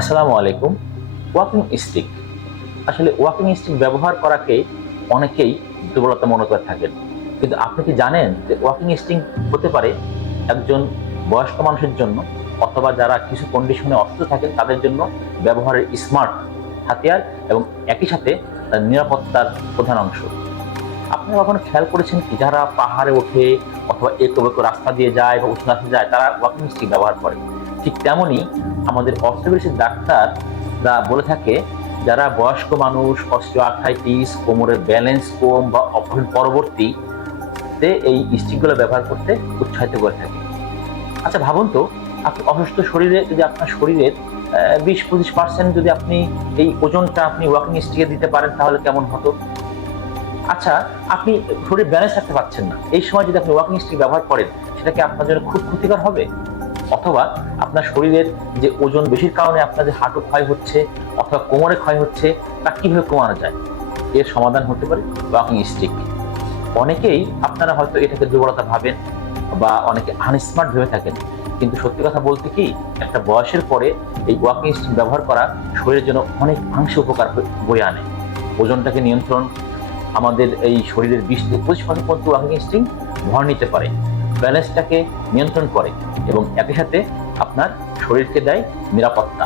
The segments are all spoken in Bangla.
আসসালামু আলাইকুম। ওয়াকিং স্টিক, আসলে ওয়াকিং স্টিক ব্যবহার করাকে অনেকেই দুর্বলতা মনে করে থাকেন, কিন্তু আপনি কি জানেন যে ওয়াকিং স্টিক হতে পারে একজন বয়স্ক মানুষের জন্য অথবা যারা কিছু কন্ডিশনে অসুস্থ থাকেন তাদের জন্য ব্যবহারের স্মার্ট হাতিয়ার এবং একই সাথে তার নিরাপত্তার প্রধান অংশ। আপনি কখনো খেয়াল করেছেন কি, যারা পাহাড়ে ওঠে অথবা একো বেঁকো রাস্তা দিয়ে যায় বা উঁচু রাস্তায় যায় তারা ওয়াকিং স্টিক ব্যবহার করে। ঠিক তেমনই আমাদের অর্থোপেডিক্স ডাক্তাররা বলে থাকে, যারা বয়স্ক মানুষ, অস্টিওআর্থ্রাইটিস, কোমরের ব্যালেন্স কম বা অপারেশন পরবর্তীতে এই স্টিকগুলো ব্যবহার করতে উৎসাহিত করে থাকে। আচ্ছা ভাবুন তো, আপনি অসুস্থ শরীরে যদি আপনার শরীরের 20-25% যদি আপনি এই ওজনটা আপনি ওয়াকিং স্টিকে দিতে পারেন তাহলে কেমন হতো? আচ্ছা, আপনি শরীর ব্যালেন্স রাখতে পারছেন না, এই সময় যদি আপনি ওয়াকিং স্টিক ব্যবহার করেন সেটা কি আপনার জন্য খুব ক্ষতিকর হবে? অথবা আপনার শরীরের যে ওজন বেশির কারণে আপনার যে হাঁটু ক্ষয় হচ্ছে অথবা কোমরে ক্ষয় হচ্ছে, তা কিভাবে কমানো যায়? এর সমাধান হতে পারে ওয়াকিং স্টিক। অনেকেই আপনারা হয়তো এটাকে দুর্বলতা ভাবেন বা অনেকে আনস্মার্ট ভেবে থাকেন, কিন্তু সত্যি কথা বলতে কি, একটা বয়সের পরে এই ওয়াকিং স্টিক ব্যবহার করা শরীরের জন্য অনেকাংশে উপকার বয়ে আনে। ওজনটাকে নিয়ন্ত্রণ, আমাদের এই শরীরের 20-25% পর্যন্ত ওয়াকিং স্টিক ভর নিতে পারে, ব্যালেন্সটাকে নিয়ন্ত্রণ করে এবং একই সাথে আপনার শরীরকে দেয় নিরাপত্তা।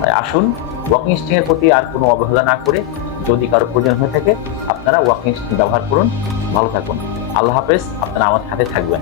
তাই আসুন, ওয়াকিং স্টিকের প্রতি আর কোনো অবহেলা না করে যদি কারো প্রয়োজন হয়ে থাকে আপনারা ওয়াকিং স্টিক ব্যবহার করুন। ভালো থাকুন। আল্লাহ হাফেজ। আপনারা আমার সাথে থাকবেন।